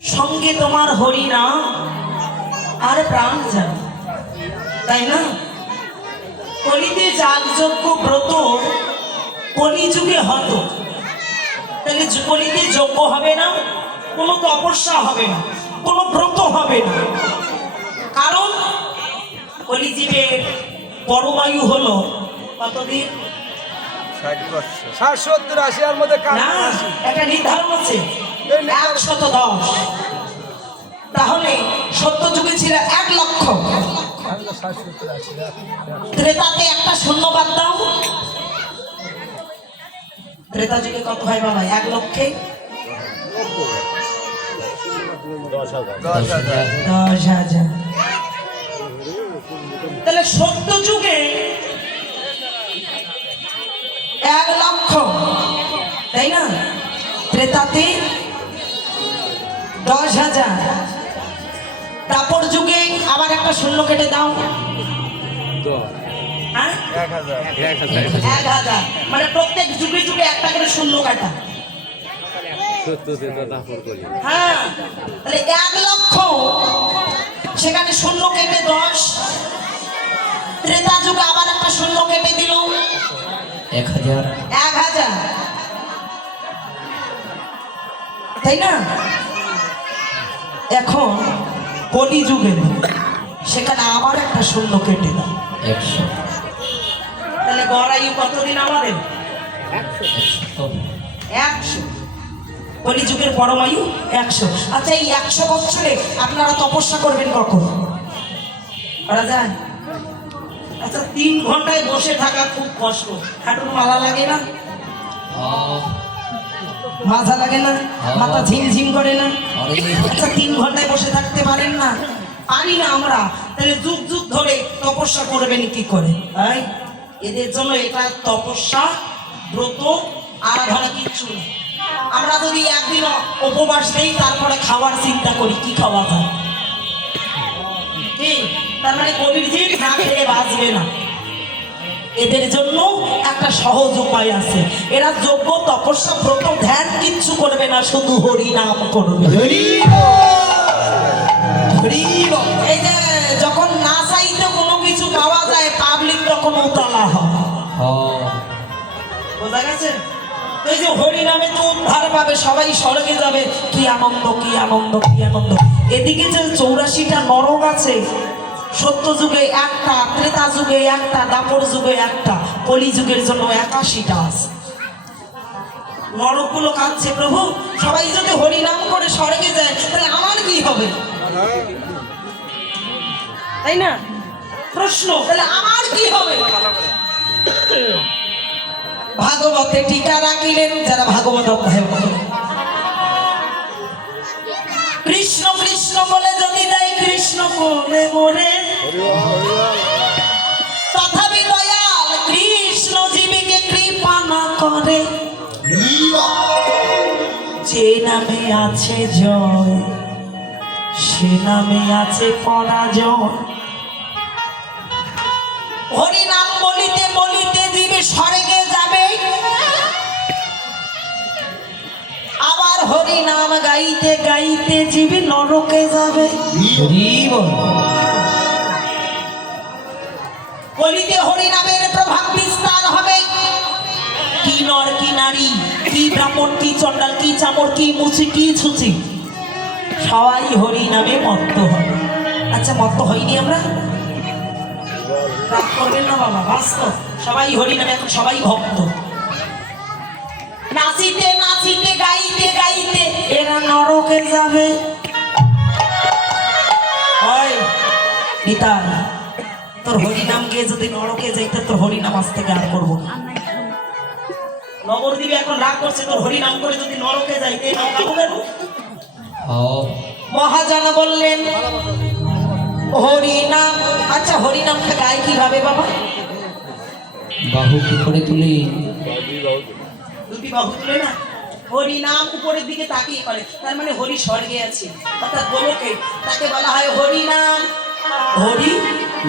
সঙ্গে তোমার হরি নাম আর প্রাণ যেন, তাই না? কলিতে যাগযজ্ঞ ব্রত কলিযুগে হতো, তাহলে কলিতে যজ্ঞ হবে না, কোনো তপস্যা হবে না, কোনো ব্রত হবে না। কারণ কলিযুগের পরমায়ু হলো কতদিন? 60-70-80 এর মধ্যে না, একটা নির্ধারণ আছে 110। তাহলে সত্য যুগে ছিল 1 লক্ষ, ত্রেতাতে একটা শূন্য বাদ দাও, ত্রেতা যুগে কত হয় বাবা? 1 লক্ষে 10,000। তাহলে সত্য যুগে 1 লক্ষ, তাই না? ত্রেতাতে 10,000। তারপর যুগে আবার একটা শূন্য কেটে দাও, 1,000। মানে প্রত্যেক যুগে যুগে একটা করে শূন্য কাটা। হ্যাঁ, তাহলে 1 লক্ষ, সেখানে শূন্য কেটে 10। ত্রেতা যুগে আবার একটা শূন্য কেটে দিল, 1,000। তাই না? এখন কলি যুগে সেখানে আবার একটা শূন্য কেটে দাও, 100। তাহলে গড় আয়ু কতদিন আমাদের? 100। কলি যুগের পরমায়ু 100। আচ্ছা, এই 100 বছরে আপনারা তপস্যা করবেন কখন? করা যায়? আচ্ছা, 3 ঘন্টায় বসে থাকা খুব কষ্ট, হাঁটুর মালা লাগে না? মাথা লাগে না? মাথা ঝিমঝিম করে না? আচ্ছা, 3 ঘন্টায় বসে থাকতে পারেন না? পারি না আমরা, তাহলে যুগ যুগ ধরে তপস্যা করবেন কি করে? তাই এদের জন্য এটা তপস্যা, ব্রত, আরাধনা কিচ্ছু না। আমরা যদি একদিন উপবাস দেই, তারপরে খাওয়ার চিন্তা করি কি খাওয়া যায়, ঠিক? তার মানে কবির জীব না খেয়ে বাঁচবে না। এদের জন্য একটা সহজ উপায় আছে, এরা যজ্ঞ, তপস্যা, ব্রত, ধ্যান কিচ্ছু করবে না, শুধু হরি নাম করবে। এই যে যখন না চাইতে কোনো কিছু পাওয়া যায়, পাবলিক তখন উতলা হয়। বোঝা গেছে? এই যে হরি নামে তো উদ্ধার পাবে, সবাই স্বর্গে যাবে, কি আনন্দ, কি আনন্দ, কি আনন্দ। এদিকে যে 84টা নরক আছে, সত্য যুগে একটা, ত্রেতা যুগে একটা, দাপর যুগে একটা, কলি যুগের জন্য 81টা আছে। নরকগুলো কাঁদছে, প্রভু সবাই যদি হরি নাম করে স্বর্গে যায়, তাহলে আমার কি হবে? তাই না প্রশ্ন? তাহলে আমার কি হবে? ভাগবতে টিকা রাখিলেন, যারা ভাগবত অধ্যায় করেন, কৃষ্ণ কৃষ্ণ বলে যদি দেয়, কৃষ্ণ বলে মরে, তথাপি দয়াল কৃষ্ণ জীবিকে কৃপা না করে। যে নামে আছে জয়, সে নামে আছে পরাজয়। হরি নাম বলিতে বলিতে জীবে স্বর্গে যাবে, আবার হরি নাম গাইতে গাইতে জীবে নরকে যাবে। বলিতে হরি নামের প্রভাব বিস্তার হবে, কি নর কি নারী, কি ব্রাহ্মণ, কি চন্ডাল, কি চামর, কি মুচি, কি ছুচি, সবাই হরি নামে মত্ত হবে। আচ্ছা, মত্ত হয়নি আমরা? রাগ করবেন না বাবা, বাস্তব সবাই হরি নামে, এখন সবাই ভক্ত। নাচিতে নাচিতে গাইতে গাইতে এরা নরকে যাবে। নিতাই, তোর হরিনাম গিয়ে যদি নরকে যাইতে, তোর হরিনাম আজ থেকে আর করবো না। নবদ্বীপে এখন রাগ করছে, তোর হরিনাম করে যদি নরকে যাইতে, মহাজনা বললেন হরিনাম। আচ্ছা, হরিনামটা গায় কিভাবে বাবা? বাহু কি করে তুলি? দুটি বাহু তুলে না, হরিনাম উপরের দিকে তাকিয়ে করে, তার মানে হরি স্বর্গে আছে, অর্থাৎ গোলকে। তাকে বলা হয় হরিনাম। হরি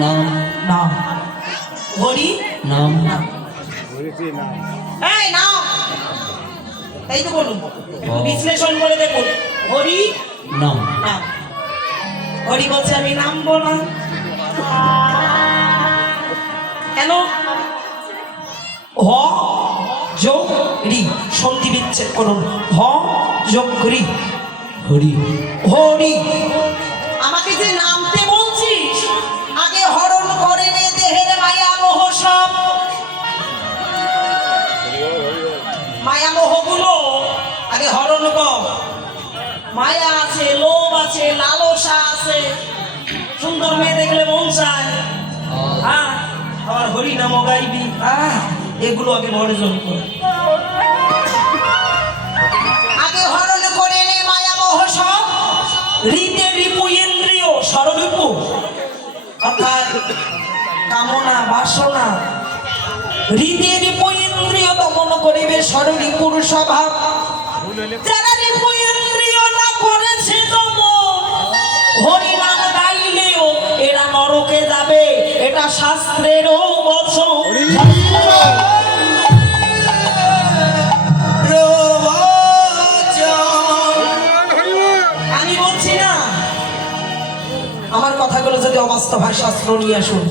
নাম, নাম, হরি নাম, এই নাম, তাই তো বলুন, বিশ্লেষণ করে দেখুন। হরি নাম নাম। হরি বলছে আমি নামবো না। কেন? হ যোগ রি, সন্ধি বিচ্ছেদ করুন। হ যোগ রি, হরি। হরি। আমাকে যে নামতে বলছিস, আগে হরণ করে নে দেহের মায়া মোহ সব। মায়া মোহ গুলো আগে হরণ কর। মায়া আছে, লোভ আছে, লালসা আছে, সুন্দর মেয়ে দেখলে মন চায়, হ্যাঁ, আবার হরি নাম গাইবি, হ্যাঁ, এগুলো আগে বর্জন কর। আগে হরণ করে নে মায়া মোহ সব। হৃদে রিপু ইন্দ্রিয় সররিপু, অর্থাৎ কামনা বাসনা। হৃদে রিপু ইন্দ্রিয় দমন করিবে সররিপুর স্বভাব। যারা রিপু ইন্দ্রিয় না করেছে দমন, হরি নাম গাইলেও এরা নরকে যাবে, এটা শাস্ত্রেরও বচন। আমি বলছি না, আমার কথাগুলো যদি অবাস্তব হয় শাস্ত্র নিয়ে আসুন।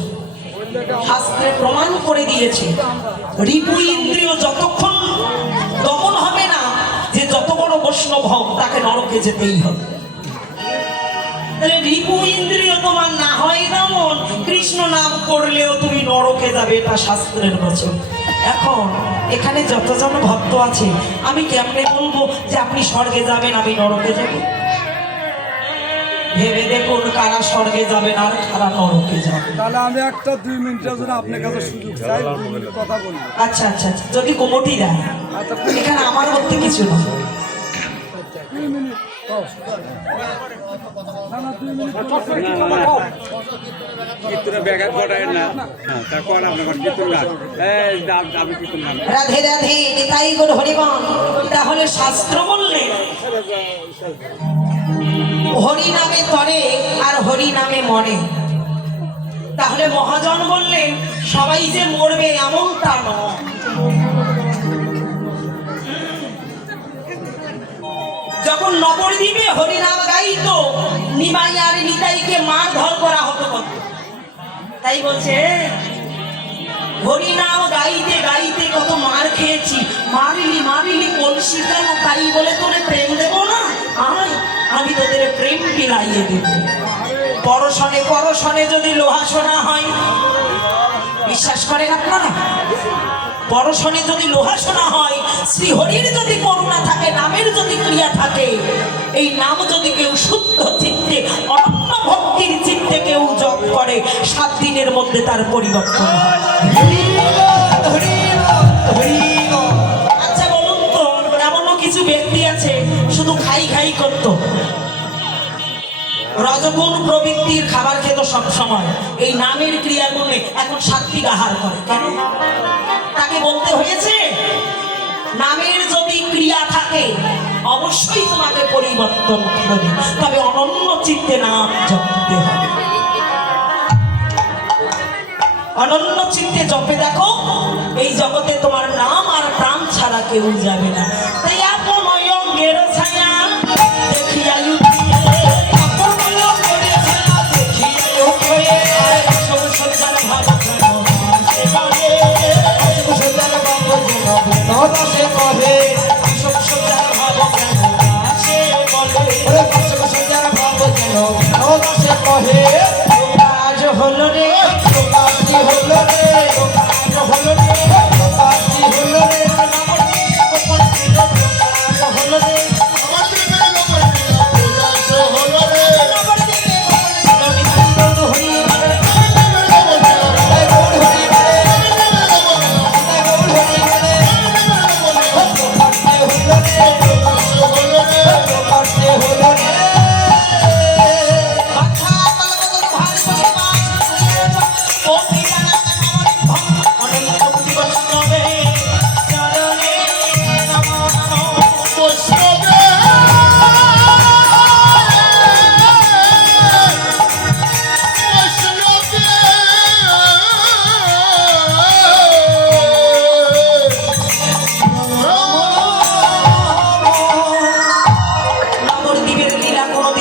শাস্ত্রে প্রমাণ করে দিয়েছে রিপু ইন্দ্রিয় যতক্ষণ দমন হবে না, যে যত বড় বৈষ্ণব হোক তাকে নরকে যেতেই হবে। তাহলে রিপু ইন্দ্রিয় তোমার না হয় দমন, কৃষ্ণ নাম করলেও তুমি নরকে যাবে, এটা শাস্ত্রের বচন। এখন এখানে যতজন ভক্ত আছে, আমি কেমনে বলবো যে আপনি স্বর্গে যাবেন আমি নরকে যাব? ভেবে দেখুন কারা স্বর্গে যাবেন আর কারা নরকে যাবে। তাহলে আমি একটা 2 মিনিটের জন্য আপনার কাছে সুযোগ চাই, 2 মিনিট কথা বলি। আচ্ছা আচ্ছা আচ্ছা, যদি কোমটি দেয়, এখানে আমার বলতে কিছু না। 2 মিনিট কও। না না 2 মিনিট কীর্তনে ব্যাঘাত ঘটায় না। হ্যাঁ, তারপর আপনার কীর্তন গান, আমি কীর্তন গান। রাধে রাধে নিতাই গৌর হরিবল। তাহলে শাস্ত্র বললে হরি নামে তরে আর হরি নামে মরে। তাহলে মহাজন বললেন সবাই যে মরবে এমনটা নয়। যখন নবদ্বীপে হরিনাম গাইতো, নিমাই আর নিতাইকে মারধর করা হতো কত। তাই বলছে হরিনাম গাইতে গাইতে কত মার খেয়েছি, মারিলি মারিলি কলসি কেন, তাই বলে তোরে প্রেম দেব না, আয় আমি তোদের প্রেম বিলাইয়ে দেব। পরশনে পরশনে যদি লোহা সোনা হয়, বিশ্বাস করেন আপনারা? পরশনে যদি লোহা সোনা হয়, শ্রীহরির যদি করুণা থাকে, নামের যদি ক্রিয়া থাকে, এই নাম যদি কেউ শুদ্ধ চিত্তে অনন্য ভক্তির চিত্তে কেউ জপ করে, 7 দিনের মধ্যে তার পরিবর্তন হয়। আচ্ছা বলুন তো, এমনও কিছু ব্যক্তি আছে শুধু খাই খাই করত, রজগুণ প্রবৃত্তির খাবার খেত সব সময়, এই নামের ক্রিয়াগুণে এখন সাত্বিক আহার করে। কেন? তাকে বলতে হয়েছে নামের যদি ক্রিয়া থাকে অবশ্যই তোমাকে পরিবর্তন করবে, তবে অনন্য চিত্তে নাম জপতে হবে। অনন্য চিত্তে জপে দেখো, এই জগতে তোমার নাম আর প্রাণ ছাড়া কেউ যাবে না। তাই আপন অঙ্গের ছায়া দেখিয়া কহে